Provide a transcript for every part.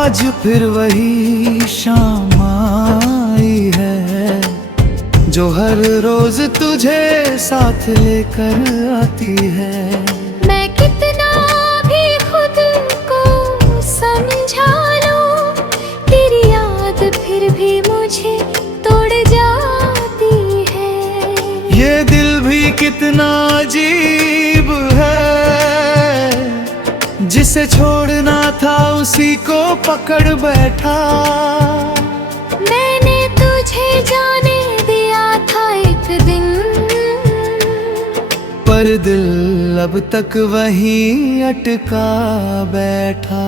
आज फिर वही शाम आई है जो हर रोज तुझे साथ लेकर आती है। मैं कितना भी खुद को समझा लूं, तेरी याद फिर भी मुझे तोड़ जाती है। ये दिल भी कितना अजीब है, जिसे छोड़ना था उसी को पकड़ बैठा। मैंने तुझे जाने दिया था एक दिन, पर दिल अब तक वहीं अटका बैठा।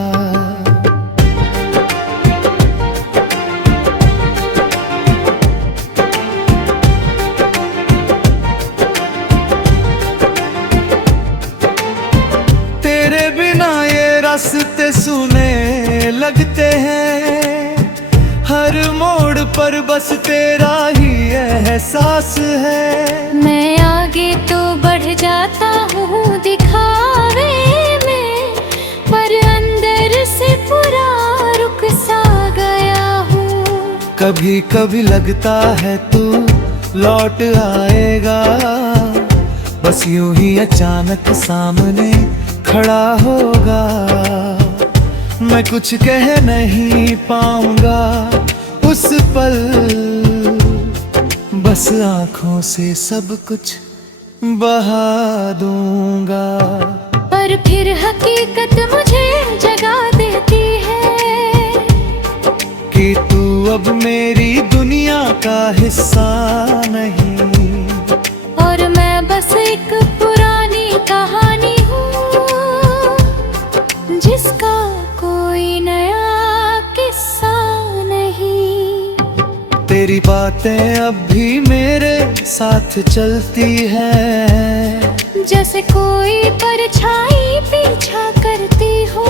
तेरे बिना ये रास्ते सुने लगते हैं, हर मोड़ पर बस तेरा ही एहसास है। मैं आगे तो बढ़ जाता हूँ दिखावे में, पर अंदर से पूरा रुक सा गया हूँ। कभी कभी लगता है तू लौट आएगा, बस यूं ही अचानक सामने खड़ा होगा। मैं कुछ कह नहीं पाऊंगा उस पल, बस आंखों से सब कुछ बहा दूंगा। पर फिर हकीकत मुझे जगा देती है कि तू अब मेरी दुनिया का हिस्सा नहीं, और मैं बस एक पुरानी कहानी हूँ जिसका कोई नया किस्सा नहीं। तेरी बातें अब भी मेरे साथ चलती है, जैसे कोई परछाई पीछा करती हो।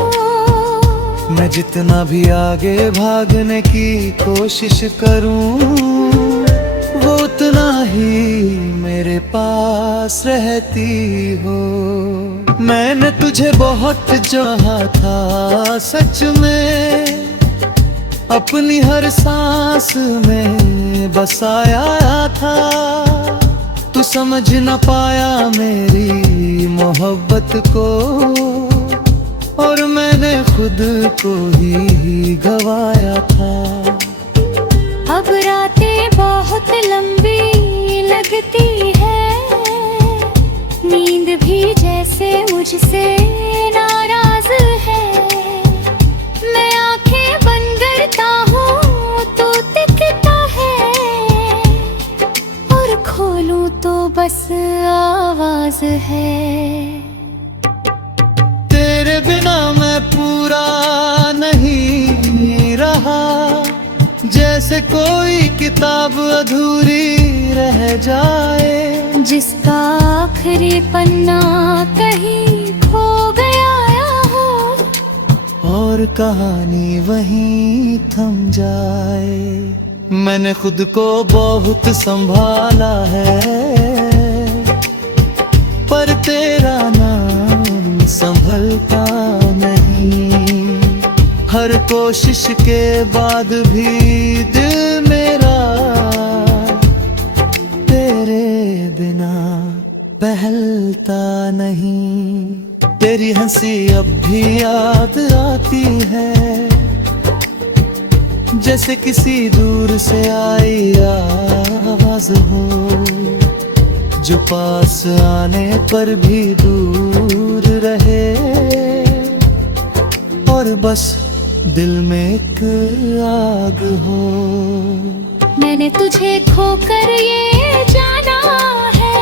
मैं जितना भी आगे भागने की कोशिश करूं, वो उतना ही मेरे पास रहती हो। मैंने तुझे बहुत चाहा था सच में, अपनी हर सांस में बसाया था। तू समझ न पाया मेरी मोहब्बत को, और मैंने खुद को ही गवाया था। अब रातें बहुत लंबी लगती है, नींद भी जैसे मुझसे नाराज है। मैं आंखें बंद करता हूँ तो दिखता है, और खोलूं तो बस आवाज है। तेरे बिना मैं पूरा नहीं रहा, जैसे कोई किताब अधूरी रह जाए, जिसका आखिरी पन्ना कहीं खो गया हो, और कहानी वहीं थम जाए। मैंने खुद को बहुत संभाला है, पर तेरा नाम संभलता नहीं। हर कोशिश के बाद भी दिल मेरा तेरे बिना बहलता नहीं। तेरी हंसी अब भी याद आती है, जैसे किसी दूर से आई आवाज हो, जो पास आने पर भी दूर रहे, और बस दिल में एक आग हो। मैंने तुझे खोकर ये जाना है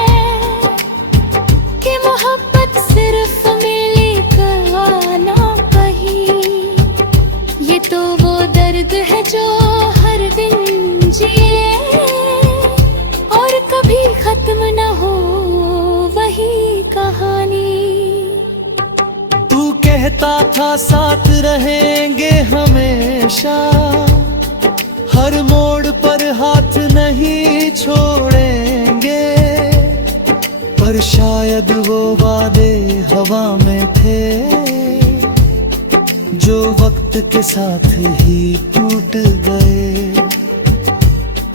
कि मोहब्बत सिर्फ मिली ना कहीं। ये तो वो दर्द है जो हर दिन जिए, और कभी खत्म न हो वही कहानी। तू कहता था साथ रहेंगे हमेशा, हर मोड़ पर हाथ नहीं छोड़ेंगे, पर शायद वो वादे हवा में थे जो वक्त के साथ ही टूट गए।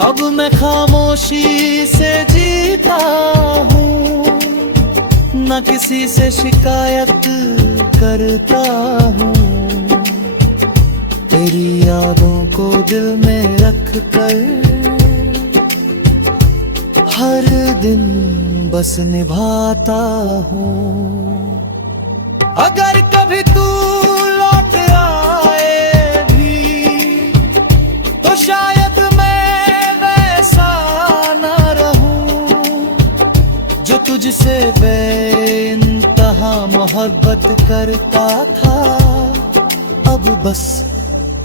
अब मैं खामोशी से जीता हूँ, न किसी से शिकायत करता हूँ। तेरी यादों को दिल में रख कर हर दिन बस निभाता हूँ। अगर कभी तू लौट आए भी तो शायद मैं वैसा न रहूं जो तुझसे बेइंतहा मोहब्बत करता था। अब बस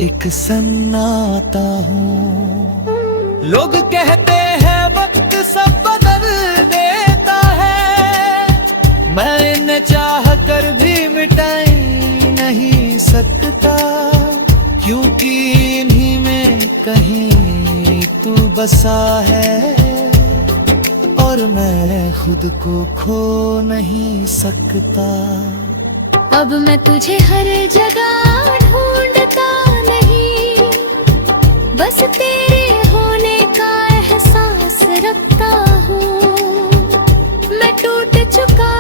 एक सन्नाटा हूँ। लोग कहते हैं वक्त सब बदल देता है, मैं इन्हें चाह कर भी मिटाई नहीं सकता, क्योंकि इन्हीं में कहीं तू बसा है और मैं खुद को खो नहीं सकता। अब मैं तुझे हर जगह ढूंढता नहीं, बस तेरे होने का एहसास रखता हूँ। मैं टूट चुका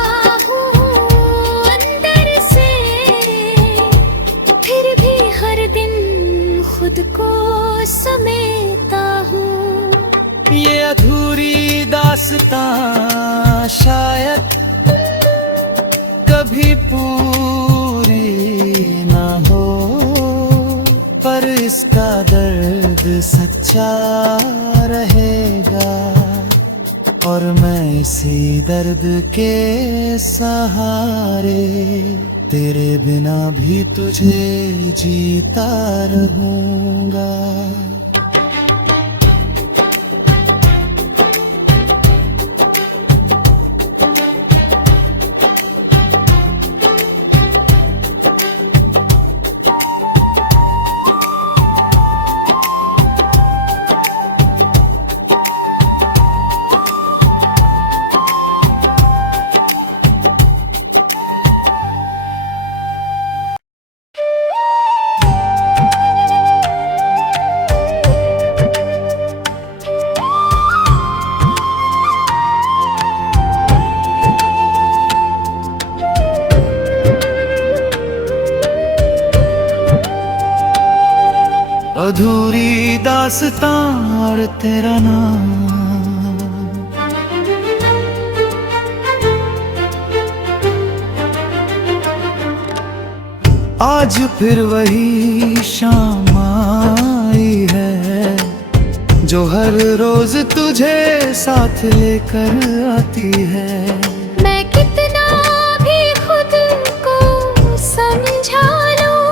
हूँ अंदर से, फिर भी हर दिन खुद को समेटता हूँ। ये अधूरी दास्तां शायद कभी पूरी ना हो, पर इसका दर्द सच्चा रहेगा और मैं इसी दर्द के सहारे तेरे बिना भी तुझे जीता रहूंगा। अधूरी दास्तां और तेरा नाम, आज फिर वही शाम आई है जो हर रोज तुझे साथ लेकर आती है। मैं कितना भी खुद को समझा लूं,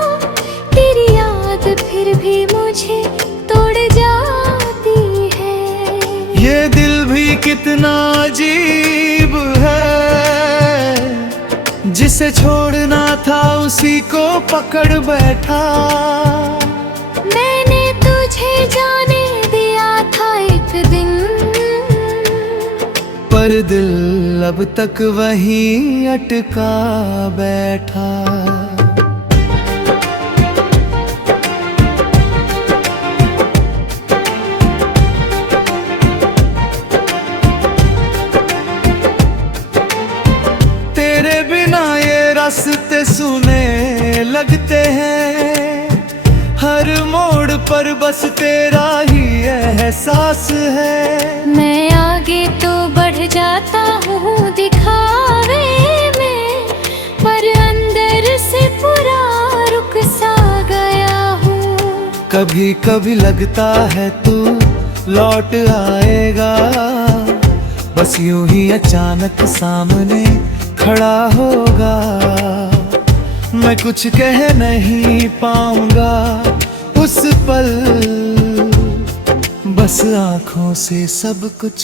तेरी याद फिर भी मुझे तोड़ जाती है। ये दिल भी कितना अजीब है, जिसे छोड़ना था उसी को पकड़ बैठा। मैंने तुझे जाने दिया था एक दिन, पर दिल अब तक वहीं अटका बैठा। तेरे बिना ये रास्ते सुने लगते हैं, हर मोड़ पर बस तेरा ही एहसास है। मैं आगे तो बढ़ जाता हूँ दिखावे में, पर अंदर से पूरा रुक सा गया हूँ। कभी कभी लगता है तू लौट आएगा, बस यूं ही अचानक सामने खड़ा होगा। मैं कुछ कह नहीं पाऊंगा उस पल, बस आंखों से सब कुछ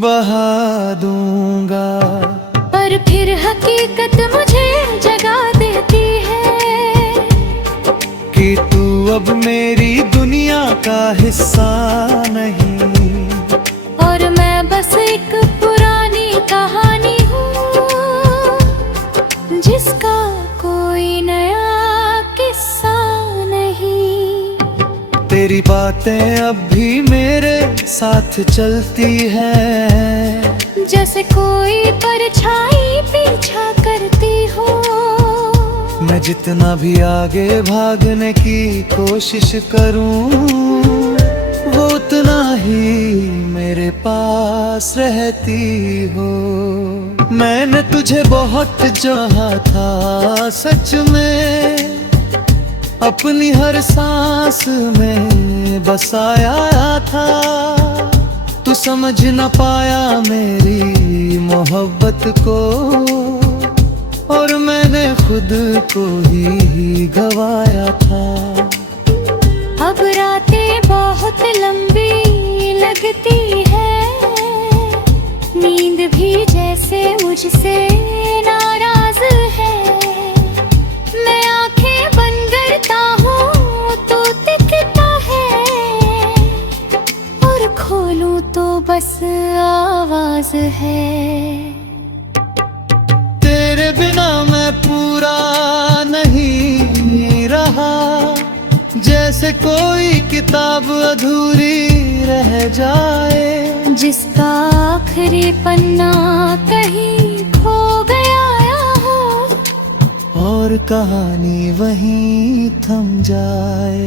बहा दूंगा। पर फिर हकीकत मुझे जगा देती है कि तू अब मेरी दुनिया का हिस्सा नहीं, और मैं बस एक पुरानी कहानी हूँ जिसका कोई नया किस्सा तेरी बातें अब भी मेरे साथ चलती है, जैसे कोई परछाई पीछा करती हो। मैं जितना भी आगे भागने की कोशिश करूं, वो उतना ही मेरे पास रहती हो। मैंने तुझे बहुत चाहा था सच में, अपनी हर सांस में बसाया था। तू समझ न पाया मेरी मोहब्बत को, और मैंने खुद को ही गवाया था। अब रातें बहुत लंबी लगती है, नींद भी जैसे मुझसे नाराज है। मैं आंखें बंद करता हूँ तो दिखता है, और खोलूं तो बस आवाज है। तेरे बिना मैं पूरा नहीं रहा, जैसे कोई किताब अधूरी रह जाए, जिसका आखिरी पन्ना कहीं खो गया हो, और कहानी वहीं थम जाए।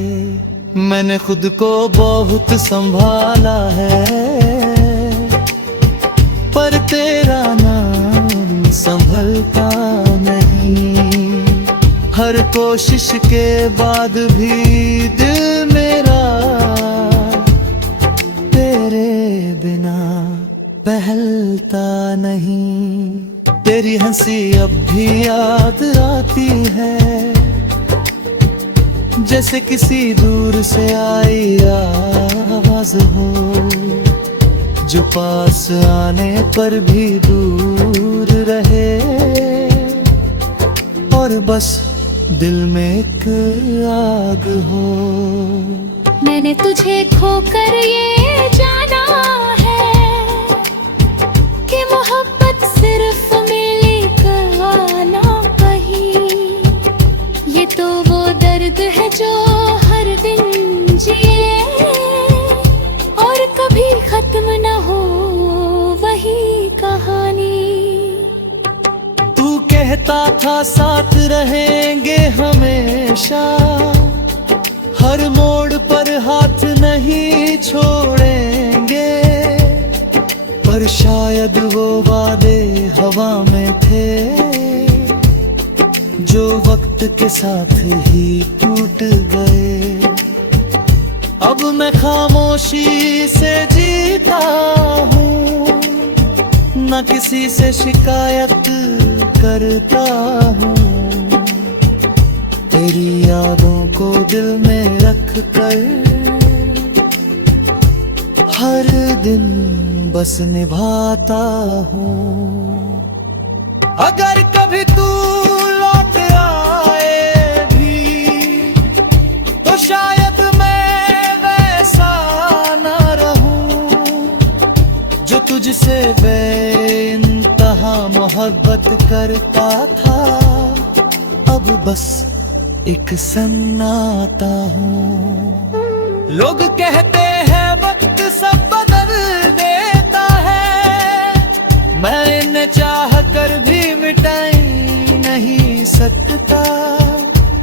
मैंने खुद को बहुत संभाला है, पर तेरा नाम संभलता नहीं। हर कोशिश के बाद भी दिल मेरा तेरे बिना बहलता नहीं। तेरी हंसी अब भी याद आती है, जैसे किसी दूर से आई आवाज हो, जो पास आने पर भी दूर रहे, और बस दिल में एक आग हो। मैंने तुझे खोकर ये जाना है कि मोहब्बत सिर्फ मिली कहाना कहीं। ये तो वो दर्द है जो हर दिन जिए, और कभी खत्म न हो वही कहानी। तू कहता था साथ रहेंगे हमेशा, हर मोड़ पर हाथ नहीं छोड़ेंगे, पर शायद वो वादे हवा में थे, जो वक्त के साथ ही टूट गए। अब मैं खामोशी से जीता हूँ, न किसी से शिकायत करता हूँ। तेरी यादों को दिल में रख कर हर दिन बस निभाता हूँ। अगर कभी तू लौट आए भी, तो शायद मैं वैसा न रहूं, जो तुझसे बेइंतहा मोहब्बत करता था। अब बस एक सन्नाटा हूँ। लोग कहते हैं वक्त सब बदल देता है, मैं इन्हें चाह कर भी मिटाई नहीं सकता,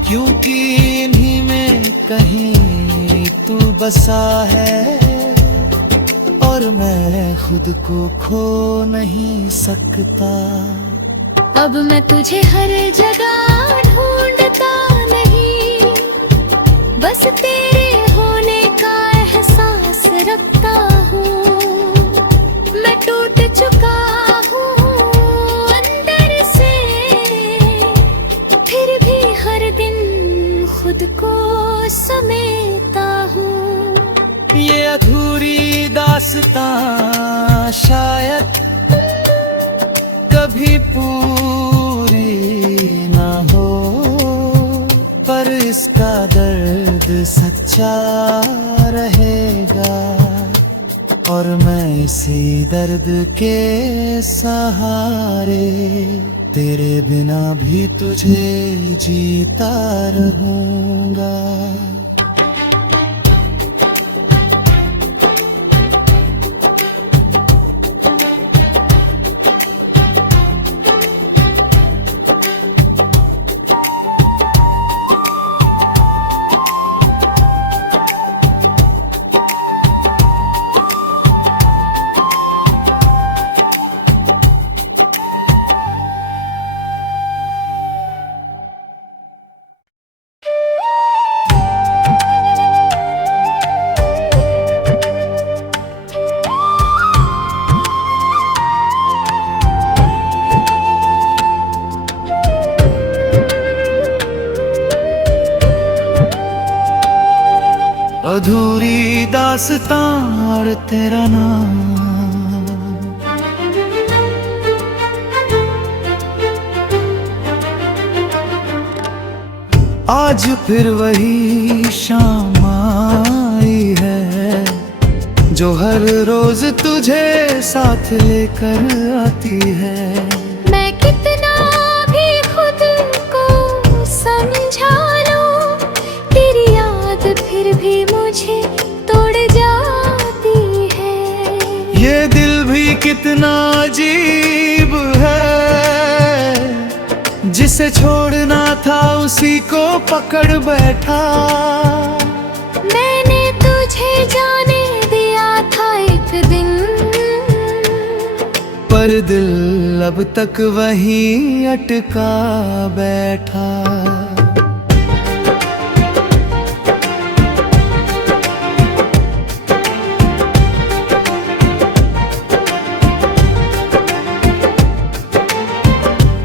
क्योंकि इन्हीं में कहीं तू बसा है, और मैं खुद को खो नहीं सकता। अब मैं तुझे हर जगह ढूंढता नहीं, बस तेरे होने का एहसास रखता हूँ। मैं टूट चुका हूँ अंदर से, फिर भी हर दिन खुद को समेटता हूँ। ये अधूरी दास्तां शायद कभी पूरी ना हो, पर इसका दर्द सच्चा रहेगा, और मैं इसी दर्द के सहारे तेरे बिना भी तुझे जीता रहूंगा। अधूरी दास्तां और तेरा नाम। आज फिर वही शाम आई है जो हर रोज तुझे साथ लेकर आती है। मैं कितना भी खुद को समझा लूं, तेरी याद फिर भी मुझे तोड़ जाती है। ये दिल भी कितना अजीब है, जिसे छोड़ना था उसी को पकड़ बैठा। मैंने तुझे जाने दिया था एक दिन, पर दिल अब तक वहीं अटका बैठा।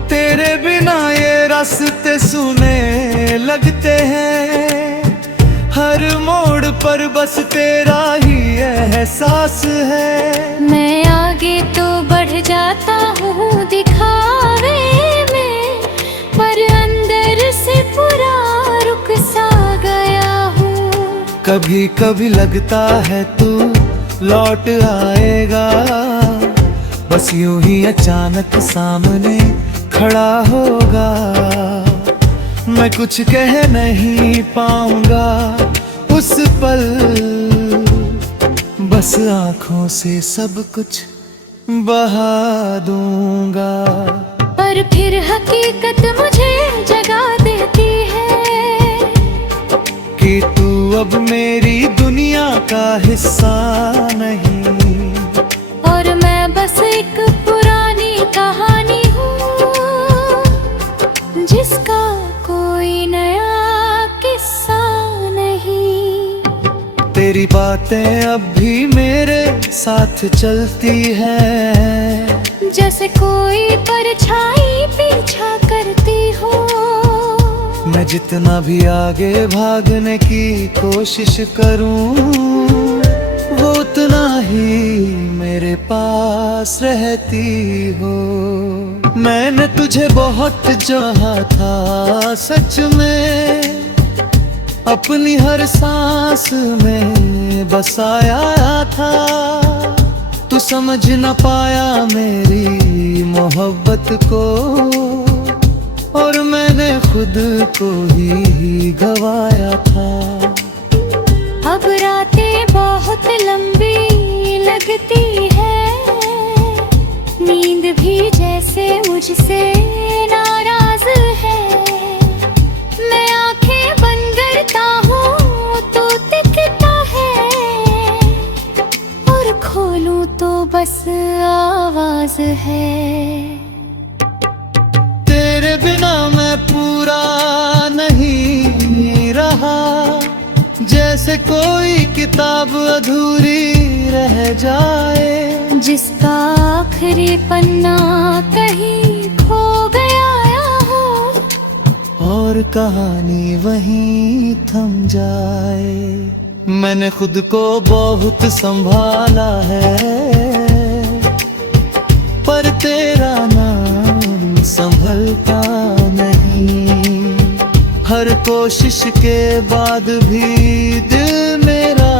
तेरे बिना ये रास्ते सुने लगते हैं, हर मोड़ पर बस तेरा ही एहसास है। मैं आगे तो बढ़ जाता हूँ दिखावे में, पर अंदर से पूरा रुक सा गया हूँ। कभी कभी लगता है तू लौट आएगा, बस यूं ही अचानक सामने खड़ा होगा। मैं कुछ कह नहीं पाऊंगा उस पल, बस आंखों से सब कुछ बहा दूंगा। पर फिर हकीकत मुझे जगा देती है कि तू अब मेरी दुनिया का हिस्सा नहीं, और मैं बस एक पुरानी कहानी हूँ जिसका कोई नया किस्सा नहीं। तेरी बातें अब भी मेरे साथ चलती है, जैसे कोई परछाई पीछा करती हो। मैं जितना भी आगे भागने की कोशिश करूं, वो उतना ही मेरे पास रहती हो। मैंने तुझे बहुत चाहा था सच में, अपनी हर सांस में बसाया था। तू समझ न पाया मेरी मोहब्बत को, और मैंने खुद को ही गवाया था। अब रातें बहुत लंबी लगती है, नींद भी जैसे मुझसे नाराज है। मैं आंखें बंद करता हूँ तो दिखता है, और खोलूं तो बस आवाज है। तेरे बिना मैं पूरा नहीं रहा, जैसे कोई किताब अधूरी रह जाए, जिसका आखिरी पन्ना कहीं खो गया हो, और कहानी वहीं थम जाए। मैंने खुद को बहुत संभाला है, पर तेरा नाम संभलता नहीं। हर कोशिश के बाद भी दिल मेरा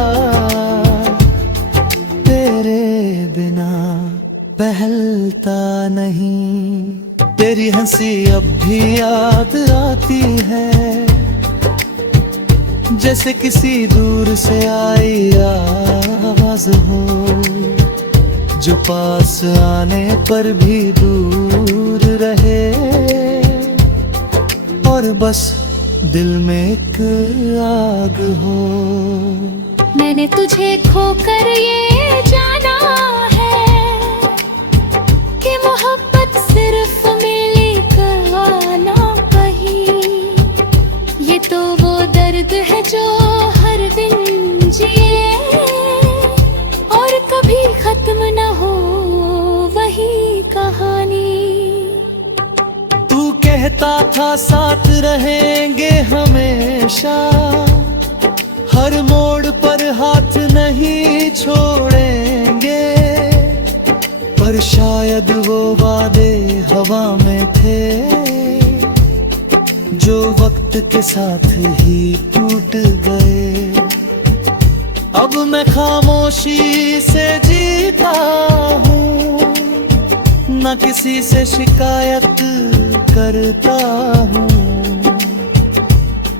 तेरे बिना बहलता नहीं। तेरी हंसी अब भी याद आती है, जैसे किसी दूर से आई आवाज हो, जो पास आने पर भी दूर रहे, और बस दिल में एक आग हो। मैंने तुझे खोकर ये जाना है कि मोहब्बत सिर्फ मिली कहाना कहीं। ये तो वो दर्द है जो हर दिन जिए, और कभी खत्म न हो वही कहानी। तू कहता था साथ रहेंगे हमेशा, हर हर मोड़ पर हाथ नहीं छोड़ेंगे, पर शायद वो वादे हवा में थे जो वक्त के साथ ही टूट गए। अब मैं खामोशी से जीता हूँ, न किसी से शिकायत करता हूँ।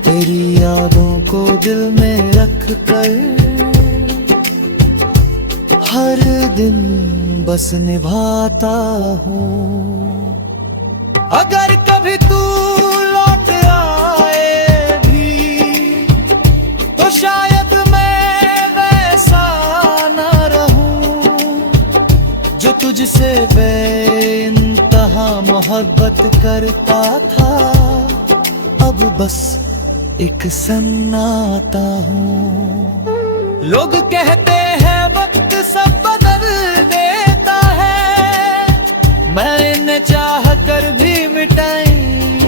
तेरी यादों को दिल में रख कर हर दिन बस निभाता हूँ। अगर कभी तू लौट आए भी तो शायद मैं वैसा न रहूं जो तुझसे बेइंतहा मोहब्बत करता था। अब बस एक सन्नाटा हूँ। लोग कहते हैं वक्त सब बदल देता है, मैं इन्हें चाह कर भी मिटा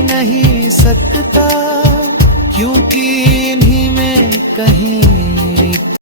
नहीं सकता, क्योंकि इन्हीं में कहीं